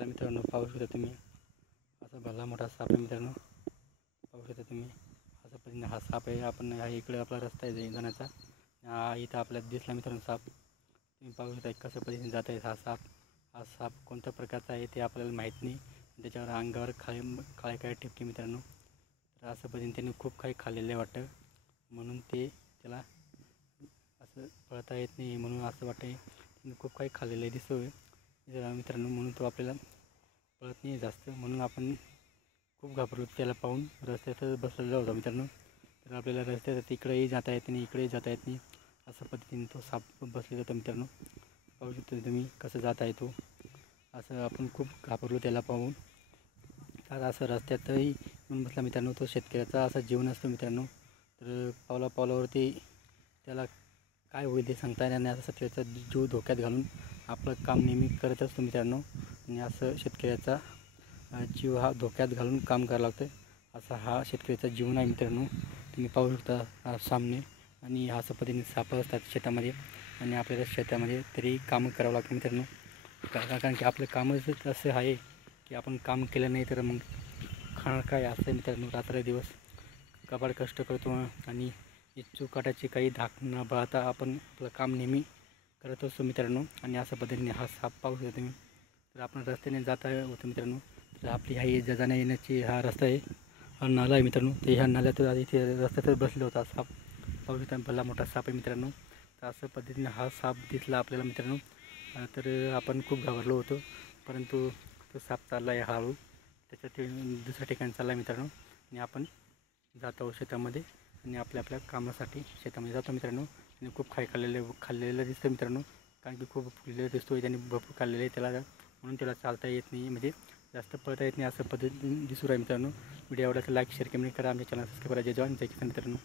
नमस्कार मित्रांनो, पाहू शकता तुम्ही असा भला मोठा साप आहे मित्रांनो. पाहू शकता तुम्ही अशा पद्धतीने हा साप आहे. आपण हा इकडे आपला रस्ता आहे जाण्याचा, हा इथं आपल्याला दिसला मित्रांनो साप. तुम्ही पाहू शकता कशा पद्धतीने जात आहे हा साप कोणत्या प्रकारचा आहे ते आपल्याला माहीत नाही. त्याच्यावर अंगावर काळे काळे ठिपके मित्रांनो. तर असं पद्धतीने त्यांनी खूप काही खाल्लेलं वाटतं, म्हणून ते त्याला असं पळता येत नाही. म्हणून असं वाटतं त्यांनी खूप काही खाल्लेलं दिसतोय मित्रांनो, म्हणून तो आपल्याला पळत नाही जास्त. म्हणून आपण खूप घाबरलो त्याला पाहून. रस्त्यातच बसलेला होता मित्रांनो. तर आपल्याला रस्त्यात इकडेही जाता येत नाही, इकडेही जाता येत नाही. अशा पद्धतीने तो साप बसलेला होता मित्रांनो. पाहू शकतो तुम्ही कसं जात आहे तो. असं आपण खूप घाबरलो त्याला पाहून. तर असं रस्त्यातही येऊन बसला मित्रांनो. तो शेतकऱ्याचा असा जीवन असतो मित्रांनो. तर पावलावरती त्याला काय होईल ते सांगता येणार नाही. असं शेतकऱ्याचा जीव धोक्यात घालून आपलं काम नेहमी करत असतो मित्रांनो. आणि असं शेतकऱ्याचा जीव हा धोक्यात घालून काम करावं लागतं. असा हा शेतकऱ्याचा जीवन आहे मित्रांनो. तुम्ही पाहू शकता सामने. आणि अशा पद्धतीने साप असतात शेतामध्ये, आणि आपल्याला शेतामध्ये तरी कामं करावं लागतं मित्रांनो. कारण की आपलं कामच असं आहे की आपण काम केलं नाही तर मग खाणार काय असं मित्रांनो. रात्रदिवस कबाड कष्ट करतो आणि इच्छू काटाची काही धाक न पाहता आपण आपलं काम नेहमी करत असतो मित्रांनो. आणि अशा पद्धतीने हा साप पाहू शकता तुम्ही. तर आपण रस्त्याने जाता होतो मित्रांनो. तर आपली ह्या जाण्या येण्याची हा रस्ता आहे, हा नाला आहे मित्रांनो. ते ह्या नाल्यात इथे रस्त्यातच बसला होता साप. पाहू शकता भला मोठा साप आहे मित्रांनो. तर अशा पद्धतीने हा साप दिसला आपल्याला मित्रांनो. तर आपण खूप घाबरलो होतो, परंतु तो साप चालला आहे हळू. त्याच्या दुसऱ्या ठिकाणी चालला आहे मित्रांनो. आणि आपण जातो शेतामध्ये आणि आपल्या कामासाठी शेतामध्ये जातो मित्रांनो. आणि खूप खाल्लेलं दिसतं मित्रांनो. कारण की खूप फुललेलं दिसतो, त्याने भरपूर खाल्लेलं आहे त्याला, म्हणून त्याला चालता येत नाही, म्हणजे जास्त पळता येत नाही असं पद्धतीने दिसू राहील मित्रांनो. व्हिडिओ आवडला तर लाईक शेअर कमेंट करा. आमच्या चॅनल सबस्क्राईब करा. जय जवान जय किसान मित्रांनो.